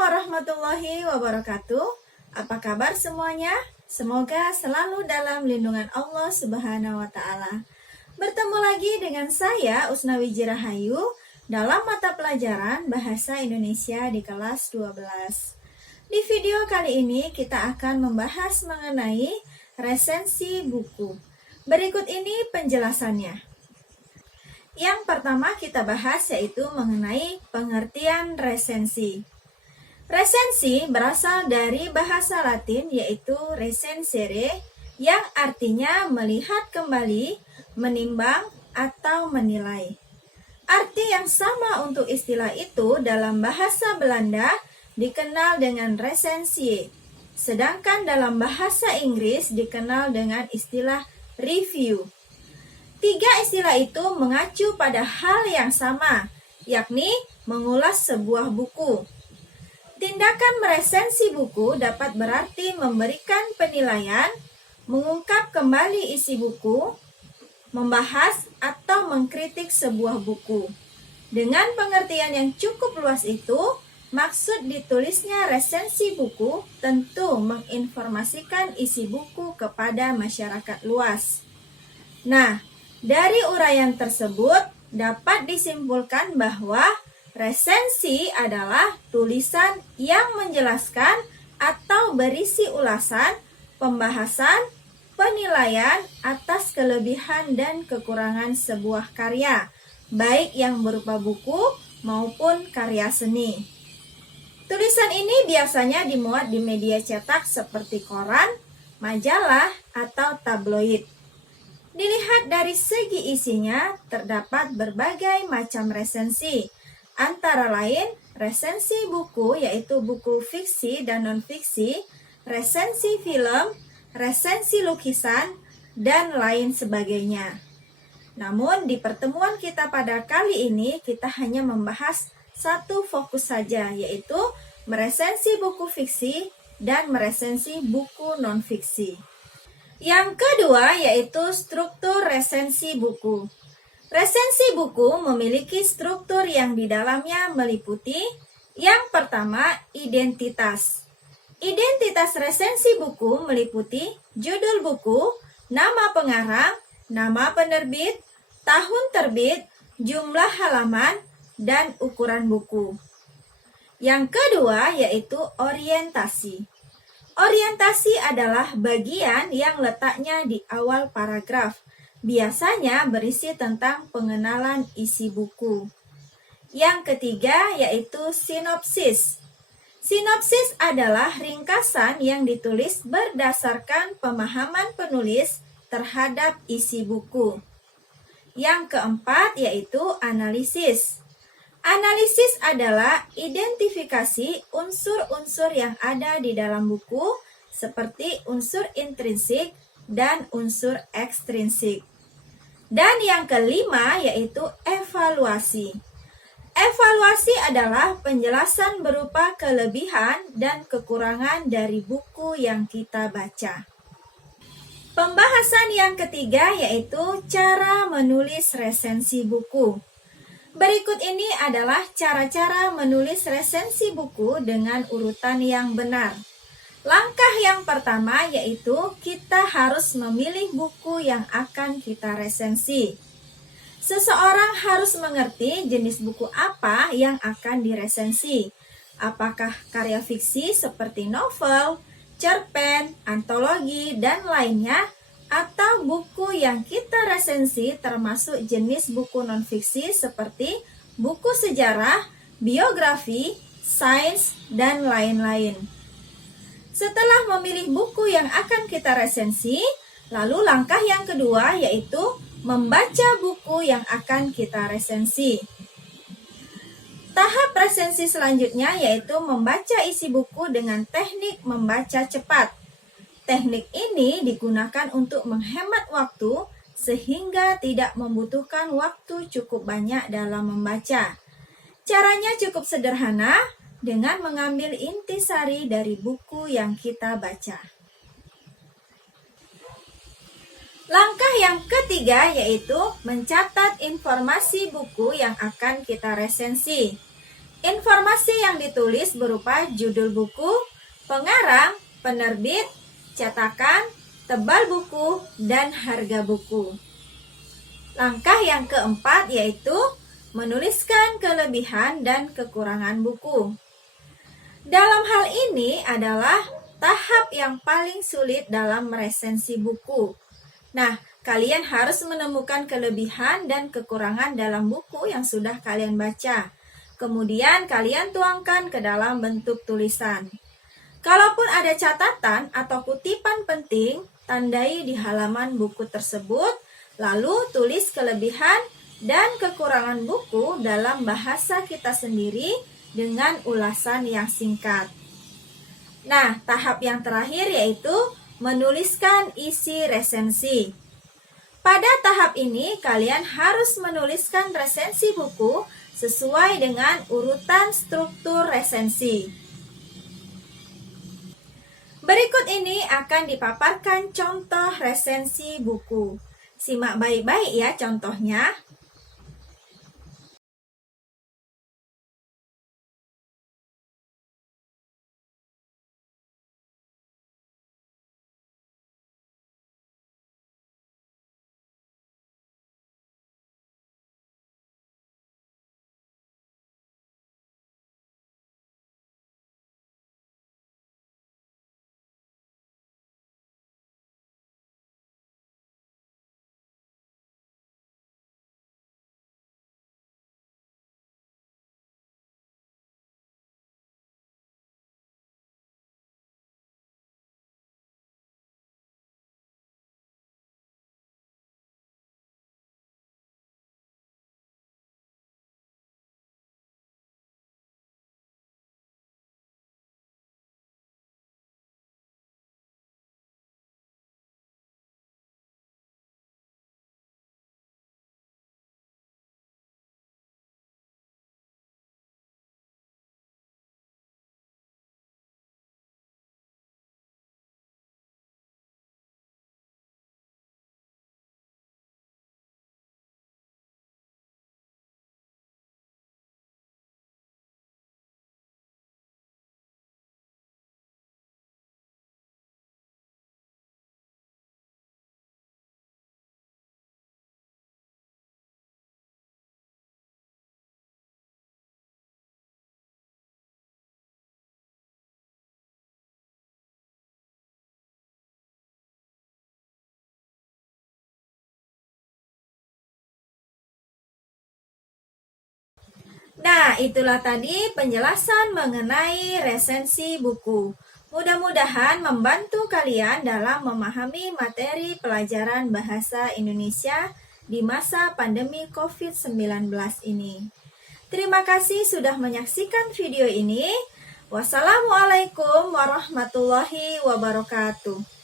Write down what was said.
warahmatullahi wabarakatuh. Apa kabar semuanya? Semoga selalu dalam lindungan Allah Subhanahu wa taala. Bertemu lagi dengan saya Usna Wijirahayu dalam mata pelajaran Bahasa Indonesia di kelas 12. Di video kali ini kita akan membahas mengenai resensi buku. Berikut ini penjelasannya. Yang pertama kita bahas yaitu mengenai pengertian resensi. Resensi berasal dari bahasa Latin yaitu recensere yang artinya melihat kembali, menimbang, atau menilai. Arti yang sama untuk istilah itu dalam bahasa Belanda dikenal dengan resensie, sedangkan dalam bahasa Inggris dikenal dengan istilah review. Tiga istilah itu mengacu pada hal yang sama, yakni mengulas sebuah buku. Tindakan meresensi buku dapat berarti memberikan penilaian, mengungkap kembali isi buku, membahas atau mengkritik sebuah buku. Dengan pengertian yang cukup luas itu, maksud ditulisnya resensi buku tentu menginformasikan isi buku kepada masyarakat luas. Nah, dari uraian tersebut dapat disimpulkan bahwa resensi adalah tulisan yang menjelaskan atau berisi ulasan, pembahasan, penilaian atas kelebihan dan kekurangan sebuah karya, baik yang berupa buku maupun karya seni. Tulisan ini biasanya dimuat di media cetak seperti koran, majalah, atau tabloid. Dilihat dari segi isinya, terdapat berbagai macam resensi. Antara lain, resensi buku yaitu buku fiksi dan non-fiksi, resensi film, resensi lukisan, dan lain sebagainya. Namun di pertemuan kita pada kali ini, kita hanya membahas satu fokus saja, yaitu meresensi buku fiksi dan meresensi buku non-fiksi. Yang kedua yaitu struktur resensi buku. Resensi buku memiliki struktur yang di dalamnya meliputi yang pertama, identitas. Identitas resensi buku meliputi judul buku, nama pengarang, nama penerbit, tahun terbit, jumlah halaman, dan ukuran buku. Yang kedua yaitu orientasi. Orientasi adalah bagian yang letaknya di awal paragraf. Biasanya berisi tentang pengenalan isi buku. Yang ketiga yaitu sinopsis. Sinopsis adalah ringkasan yang ditulis berdasarkan pemahaman penulis terhadap isi buku. Yang keempat yaitu analisis. Analisis adalah identifikasi unsur-unsur yang ada di dalam buku seperti unsur intrinsik dan unsur ekstrinsik. Dan yang kelima yaitu evaluasi. Evaluasi adalah penjelasan berupa kelebihan dan kekurangan dari buku yang kita baca. Pembahasan yang ketiga yaitu cara menulis resensi buku. Berikut ini adalah cara-cara menulis resensi buku dengan urutan yang benar. Langkah yang pertama yaitu kita harus memilih buku yang akan kita resensi. Seseorang harus mengerti jenis buku apa yang akan diresensi. Apakah karya fiksi seperti novel, cerpen, antologi, dan lainnya, atau buku yang kita resensi termasuk jenis buku non-fiksi seperti buku sejarah, biografi, sains, dan lain-lain. Setelah memilih buku yang akan kita resensi, lalu langkah yang kedua yaitu membaca buku yang akan kita resensi. Tahap resensi selanjutnya yaitu membaca isi buku dengan teknik membaca cepat. Teknik ini digunakan untuk menghemat waktu sehingga tidak membutuhkan waktu cukup banyak dalam membaca. Caranya cukup sederhana dengan mengambil intisari dari buku yang kita baca. Langkah yang ketiga yaitu mencatat informasi buku yang akan kita resensi. Informasi yang ditulis berupa judul buku, pengarang, penerbit, cetakan, tebal buku, dan harga buku. Langkah yang keempat yaitu menuliskan kelebihan dan kekurangan buku. Dalam hal ini adalah tahap yang paling sulit dalam meresensi buku. Nah, kalian harus menemukan kelebihan dan kekurangan dalam buku yang sudah kalian baca. Kemudian kalian tuangkan ke dalam bentuk tulisan. Kalaupun ada catatan atau kutipan penting, tandai di halaman buku tersebut, lalu tulis kelebihan dan kekurangan buku dalam bahasa kita sendiri dengan ulasan yang singkat. Nah, tahap yang terakhir yaitu menuliskan isi resensi. Pada tahap ini, kalian harus menuliskan resensi buku sesuai dengan urutan struktur resensi. Berikut ini akan dipaparkan contoh resensi buku. Simak baik-baik ya contohnya. Nah, itulah tadi penjelasan mengenai resensi buku. Mudah-mudahan membantu kalian dalam memahami materi pelajaran bahasa Indonesia di masa pandemi COVID-19 ini. Terima kasih sudah menyaksikan video ini. Wassalamualaikum warahmatullahi wabarakatuh.